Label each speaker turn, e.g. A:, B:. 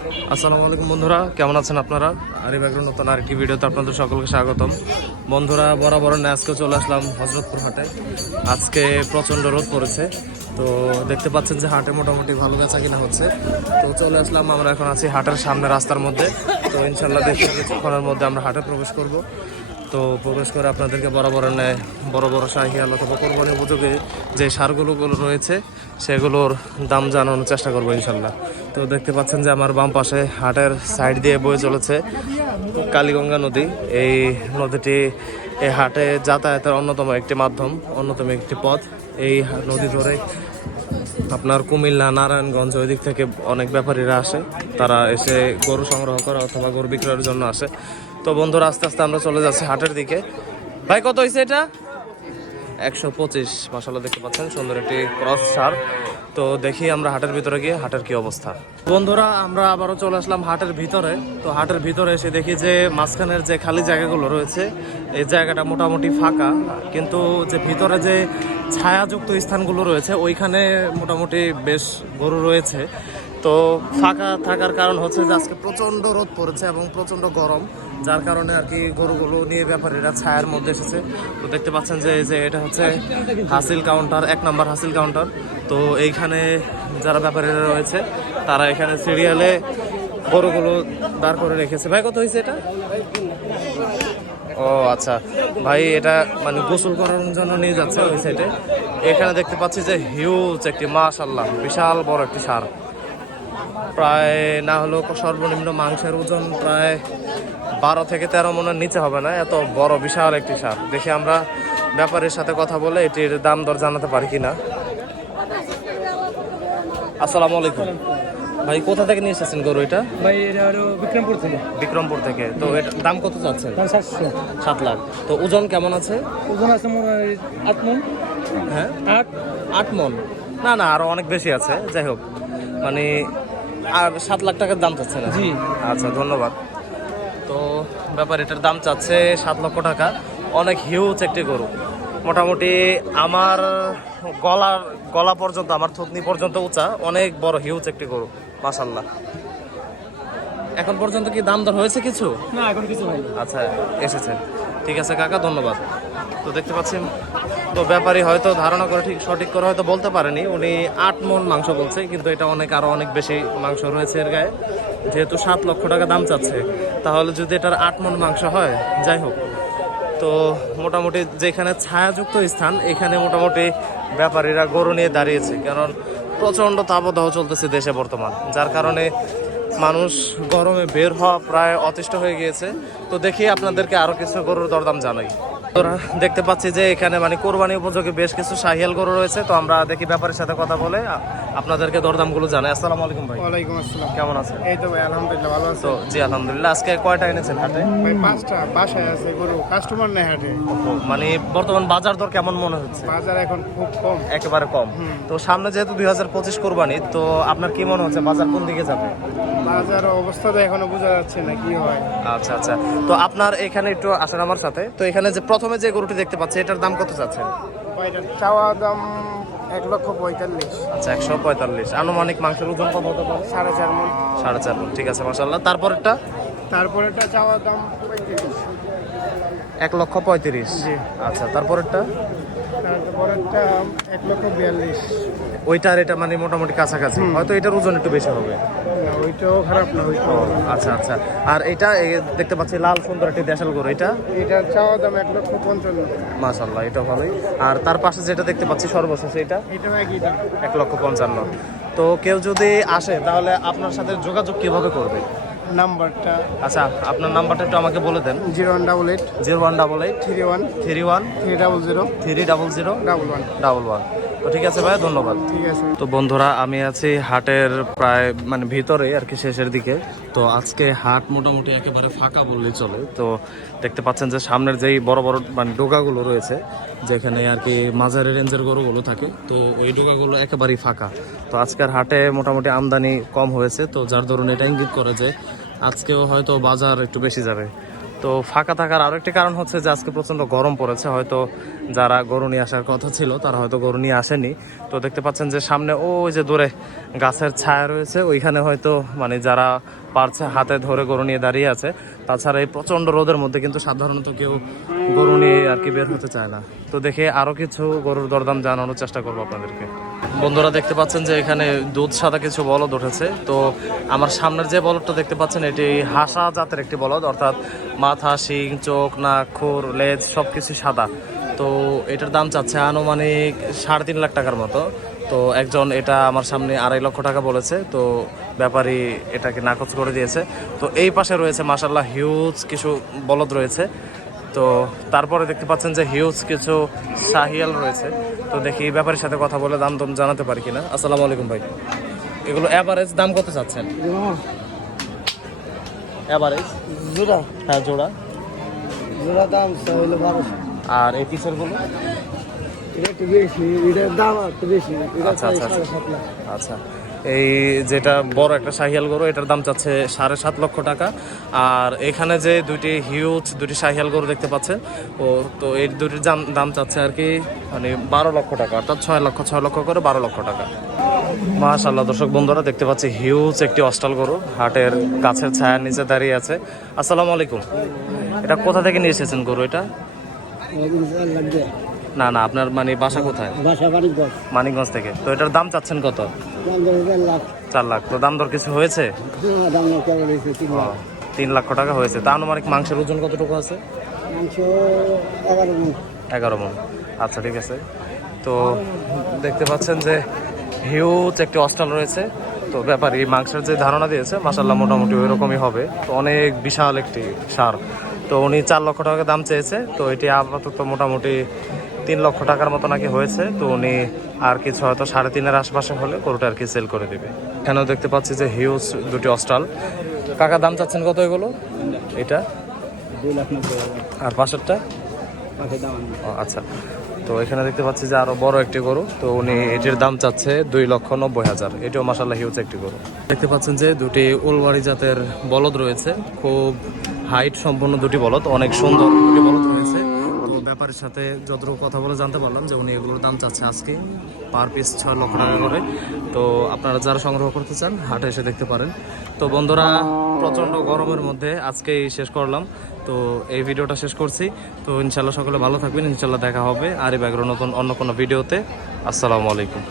A: আসসালামু আলাইকুম বন্ধুরা, কেমন আছেন আপনারা? আরিবাগের নতুন আরেকটি ভিডিওতে আপনাদের সকলকে স্বাগতম। বন্ধুরা, বরাবর আজকে চলে আসলাম হজরতপুর হাটে। আজকে প্রচণ্ড রোদ পড়েছে, তো দেখতে পাচ্ছেন যে হাটে মোটামুটি ভালো বেচা কিনা হচ্ছে। তো চলে আসলাম, আমরা এখন আছি হাটের সামনে রাস্তার মধ্যে। তো ইনশাল্লাহ দেখতে কিছুক্ষণের মধ্যে আমরা হাটে প্রবেশ করব। তো প্রবেশ করে আপনাদেরকে বরাবর নেয় বড় বড় শাহিয়াল অথবা কোরবানি উপযোগে যে সারগুলোগুলো রয়েছে, সেগুলোর দাম জানানোর চেষ্টা করব ইনশাল্লাহ তো দেখতে পাচ্ছেন যে আমার বাম পাশে হাটের সাইড দিয়ে বয়ে চলেছে কালীগঙ্গা নদী। এই নদীটি, এই হাটে যাতায়াতের অন্যতম একটি মাধ্যম, অন্যতম একটি পথ। এই নদী ধরে আপনার কুমিল্লা, নারায়ণগঞ্জ ওই দিক থেকে অনেক ব্যাপারীরা আসে। তারা এসে গরু সংগ্রহ করে অথবা গরু বিক্রয়ের জন্য আসে। তো বন্ধুরা, আস্তে আস্তে আমরা চলে যাচ্ছি হাটের দিকে। ভাই, কত হয়েছে এটা? একশো পঁচিশ মশলা দেখতে পাচ্ছেন, সুন্দর একটি ক্রস সার। তো দেখি আমরা হাটের ভিতরে গিয়ে হাটের কি অবস্থা। বন্ধুরা, আমরা আবারও চলে আসলাম হাটের ভিতরে। তো হাটের ভিতরে এসে দেখি যে মাঝখানের যে খালি জায়গাগুলো রয়েছে, এই জায়গাটা মোটামুটি ফাঁকা। কিন্তু যে ভিতরে যে ছায়াযুক্ত স্থানগুলো রয়েছে, ওইখানে মোটামুটি বেশ গরু রয়েছে। তো ফাঁকা থাকার কারণ হচ্ছে যে আজকে প্রচণ্ড রোদ পড়েছে এবং প্রচণ্ড গরম, যার কারণে আর কি গরুগুলো নিয়ে ব্যাপারীরা ছায়ার মধ্যে এসেছে। তো দেখতে পাচ্ছেন যে যে এটা হচ্ছে হাসিল কাউন্টার এক নম্বর হাসিল কাউন্টার তো এইখানে যারা ব্যাপারীরা রয়েছে, তারা এখানে সিরিয়ালে গরুগুলো দাঁড় করে রেখেছে। ভাই, কত হয়েছে এটা? ও আচ্ছা। ভাই, এটা মানে গোসল করার জন্য নিয়ে যাচ্ছে ওই সাইডে এখানে দেখতে পাচ্ছি যে হিউজ একটি মাশাল্লাহ বিশাল বড় একটি সার। প্রায় না হলেও সর্বনিম্ন মাংসের ওজন প্রায় বারো থেকে তেরো মনের নিচে হবে না এত বড় বিশাল একটি সার। দেখি আমরা ব্যাপারের সাথে কথা বলে এটির দাম দর জানাতে পারি কিনা। আসসালামু আলাইকুম। ভাই কোথা থেকে নিয়ে এসেছেন গরু এটা?
B: ভাই এটা হলো বিক্রমপুর থেকে।
A: বিক্রমপুর থেকে। তো এটার দাম কত চাচ্ছেন? সাত লাখ। তো ওজন কেমন আছে?
B: ওজন আছে মনে হয় আট মন।
A: হ্যাঁ?
B: আট।
A: আট মন। না না আরও অনেক বেশি আছে। যাই হোক মানে আর সাত লাখ টাকার দাম চাচ্ছে না।
B: জি।
A: আচ্ছা ধন্যবাদ। তো ব্যাপার এটার দাম চাচ্ছে সাত লক্ষ টাকা। অনেক হিউজ একটি গরু। মোটামুটি আমার গলার গলা পর্যন্ত আমার থুতনি পর্যন্ত উঁচা। অনেক বড় হিউজ একটি গরু মাসাল্লাহ এখন পর্যন্ত কি দাম দর হয়েছে কিছু?
B: না এখন কিছু ভাই
A: আচ্ছা এসেছেন ঠিক আছে কাকা ধন্যবাদ। তো দেখতে পাচ্ছি তো ব্যাপারী হয়তো ধারণা করে ঠিক সঠিক করে হয়তো বলতে পারেনি। উনি আট মন মাংস বলছে, কিন্তু এটা অনেক আরও অনেক বেশি মাংস রয়েছে এর গায়ে। যেহেতু সাত লক্ষ টাকা দাম চাচ্ছে, তাহলে যদি এটার আট মন মাংস হয়, যাই হোক। তো মোটামুটি যেখানে ছায়াযুক্ত স্থান, এখানে মোটামুটি ব্যাপারীরা গরু নিয়ে দাঁড়িয়েছে। কারণ প্রচণ্ড তাপদাহ চলতেছে দেশে বর্তমান, যার কারণে মানুষ গরমে বের হওয়া প্রায় অতিষ্ঠ হয়ে গিয়েছে। তো দেখি আপনাদেরকে আরও কিছু গরুর দরদাম জানাই। তোরা দেখতে পাচ্ছি যে এখানে মানে কোরবানি উপযোগী বেশ কিছু শাহিয়াল গরু রয়েছে। তো আমরা দেখি ব্যাপারের সাথে কথা বলে আপনাদেরকে দরদামগুলো জানাই। আসসালামু আলাইকুম ভাই।
B: ওয়ালাইকুম আসসালাম।
A: কেমন আছেন?
B: এই তো ভাই আলহামদুলিল্লাহ ভালো আছে।
A: তো জি আলহামদুলিল্লাহ। আজকে কয়টা এনেছেন হাটে?
B: ভাই পাঁচটা। বাসায় আছে গরু। কাস্টমার নেই হাটে।
A: মানে বর্তমান বাজার দর কেমন মনে হচ্ছে?
B: বাজার এখন খুব কম।
A: একেবারে কম। তো সামনে যেহেতু দুই হাজার পঁচিশ কোরবানি তো আপনার কি মনে হচ্ছে বাজার কোন দিকে যাবে?
B: বাজার অবস্থা তো এখনও বোঝা যাচ্ছে না কি হয়।
A: আচ্ছা আচ্ছা। তো আপনার এখানে একটু আসেন আমার সাথে। তো এখানে যে প্রথমে যে গরুটি দেখতে পাচ্ছি এটার দাম কত চাচ্ছেন
B: চাওয়া দাম এক লক্ষ পঁয়তাল্লিশ।
A: আচ্ছা একশো পঁয়তাল্লিশ। আনুমানিক মাংসের ওজন কত হতে পারে?
B: সাড়ে চার মন।
A: সাড়ে চার মণ। ঠিক আছে মাসাল্লাহ তারপরেরটা?
B: তারপরেটা চাওয়া দাম পঁয়ত্রিশ।
A: এক লক্ষ পঁয়ত্রিশ। আচ্ছা তারপরেরটা?
B: তারপরেরটা এক লক্ষ বিয়াল্লিশ।
A: ওইটার এটা মানে মোটামুটি কাছাকাছি। হয়তো এটার ওজন একটু বেশি হবে।
B: ওইটাও খারাপ না ওইটাও
A: আচ্ছা আচ্ছা। আর এটা দেখতে পাচ্ছি লাল সুন্দর একটি দেশাল গরু এটা?
B: এটা চাওয়া দাম এক লক্ষ পঞ্চান্ন।
A: মাসাল্লাহ এটা ভালোই। আর তার পাশে যেটা দেখতে পাচ্ছি সর্বশেষ এটা?
B: এটাও একই দাম।
A: এক লক্ষ পঞ্চান্ন। তো কেউ যদি আসে তাহলে আপনার সাথে যোগাযোগ কীভাবে করবে?
B: নাম্বারটা
A: আচ্ছা আপনার নাম্বারটা একটু আমাকে বলে দেন।
B: Zero one double eight
A: zero one double eight
B: three one
A: three one
B: three double zero
A: three double zero
B: double one.
A: Double one. তো ঠিক আছে ভাই ধন্যবাদ।
B: ঠিক আছে।
A: তো বন্ধুরা আমি আছি হাটের প্রায় মানে ভিতরে আর কি শেষের দিকে। তো আজকে হাট মোটামুটি একেবারে ফাঁকা বললেই চলে। তো দেখতে পাচ্ছেন যে সামনের যেই বড় বড় মানে ডোকাগুলো রয়েছে যেখানে আর কি মাঝারি রেঞ্জের গরুগুলো থাকে তো ওই ডোকাগুলো একেবারেই ফাঁকা। তো আজকের হাটে মোটামুটি আমদানি কম হয়েছে তো যার ধরুন এটা ইঙ্গিত করে যে আজকেও হয়তো বাজার একটু বেশি যাবে। তো ফাঁকা থাকার আরও একটি কারণ হচ্ছে যে আজকে প্রচণ্ড গরম পড়েছে। হয়তো যারা গরু নিয়ে আসার কথা ছিল, তারা হয়তো গরু নিয়ে আসেনি। তো দেখতে পাচ্ছেন যে সামনে ওই যে দূরে গাছের ছায়া রয়েছে, ওইখানে হয়তো মানে যারা পারছে হাতে ধরে গরু নিয়ে দাঁড়িয়ে আছে। তাছাড়া এই প্রচণ্ড রোদের মধ্যে কিন্তু সাধারণত কেউ গরু নিয়ে আর কি বের হতে চায় না। তো দেখে আরও কিছু গরুর দরদাম জানানোর চেষ্টা করব আপনাদেরকে। বন্ধুরা দেখতে পাচ্ছেন যে এখানে দুধ, সাদা কিছু বলদ উঠেছে। তো আমার সামনের যে বলদটা দেখতে পাচ্ছেন, এটি হাসা জাতের একটি বলদ, অর্থাৎ মাথা, শিং, চোখ, নাক, খুর, লেজ সব কিছু সাদা। তো এটার দাম চাচ্ছে আনুমানিক সাড়ে তিন লাখ টাকার মতো। তো একজন এটা আমার সামনে আড়াই লক্ষ টাকা বলেছে, তো ব্যাপারী এটাকে নাকচ করে দিয়েছে। তো এই পাশে রয়েছে মাসাল্লাহ হিউজ কিছু বলদ রয়েছে। তো তারপরে দেখতে পাচ্ছেন যে হিউজ কিছু শাহিয়াল রয়েছে। তো দেখি এই ব্যাপারের সাথে কথা বলে দাম দম জানাতে পারি কিনা। আসসালামু আলাইকুম ভাই। এগুলো অ্যাভারেজ দাম কত চাচ্ছেন? অ্যাভারেজ
B: জোড়া।
A: হ্যাঁ জোড়া।
B: জোড়া দাম হইল বারোশো।
A: আর এই পিসেরগুলো
B: এটা একটু বেশি এটার দাম একটু বেশি।
A: আচ্ছা, আচ্ছা, আচ্ছা। এই যেটা বড় একটা শাহিয়াল গরু, এটার দাম চাচ্ছে সাড়ে সাত লক্ষ টাকা। আর এখানে যে দুইটি হিউজ দুটি শাহিয়াল গরু দেখতে পাচ্ছে ও তো এই দুটির দাম দাম চাচ্ছে আর কি মানে বারো লক্ষ টাকা, অর্থাৎ ছয় লক্ষ ছয় লক্ষ করে বারো লক্ষ টাকা। মাশাল্লাহ দর্শক, বন্ধুরা দেখতে পাচ্ছি হিউজ একটি অস্টাল গরু, হাটের গাছের ছায়ার নিচে দাঁড়িয়ে আছে। আসসালামু আলাইকুম। এটা কোথা থেকে নিয়ে এসেছেন গরু এটা? না না আপনার মানে বাসা কোথায়?
B: বাসা
A: মানিকগঞ্জ। থেকে। তো এটার দাম চাচ্ছেন কত? চার লাখ। তো দাম দর কিছু হয়েছে?
B: হ্যাঁ, তিন লাখ।
A: লক্ষ টাকা হয়েছে। তা আনুমানিক মাংসের ওজন কতটুকু আছে?
B: এগারো মন।
A: আচ্ছা ঠিক আছে। তো দেখতে পাচ্ছেন যে হিউজ একটি অস্টাল রয়েছে। তো ব্যাপার এই মাংসের যে ধারণা দিয়েছে মাসাল্লাহ মোটামুটি ওই রকমই হবে। তো অনেক বিশাল একটি সার। তো উনি চার লক্ষ টাকা দাম চেয়েছে। তো এটি আপাতত মোটামুটি তিন লক্ষ টাকার মতো নাকি হয়েছে, তো উনি আর কিছু হয়তো সাড়ে তিনের আশপাশে হলে গরুটা আর কি সেল করে দিবে। এখানেও দেখতে পাচ্ছি যে হিউজ দুটি অস্টাল কাকা, দাম চাচ্ছেন কত এগুলো? এটা? আর পাশেরটা আচ্ছা। তো এখানে দেখতে পাচ্ছি যে আরও বড় একটি গরু, তো উনি এটির দাম চাচ্ছে দুই লক্ষ নব্বই হাজার। এটিও মাসাল্লাহ হিউজ একটি গরু। দেখতে পাচ্ছেন যে দুটি উলবাড়ি জাতের বলদ রয়েছে। খুব হাইট সম্পন্ন দুটি বলদ, অনেক সুন্দর দুটি বলদ। ব্যাপারের সাথে যতটুকু কথা বলে জানতে পারলাম যে উনি এগুলোর দাম চাচ্ছে আজকে পার পিস ছয় লক্ষ টাকা করে। তো আপনারা যারা সংগ্রহ করতে চান, হাটে এসে দেখতে পারেন। তো বন্ধুরা, প্রচণ্ড গরমের মধ্যে আজকেই শেষ করলাম। তো এই ভিডিওটা শেষ করছি। তো ইনশাল্লাহ সকলে ভালো থাকবেন। ইনশাল্লাহ দেখা হবে আর এই ব্যাগের নতুন অন্য কোনো ভিডিওতে। আসসালামু আলাইকুম।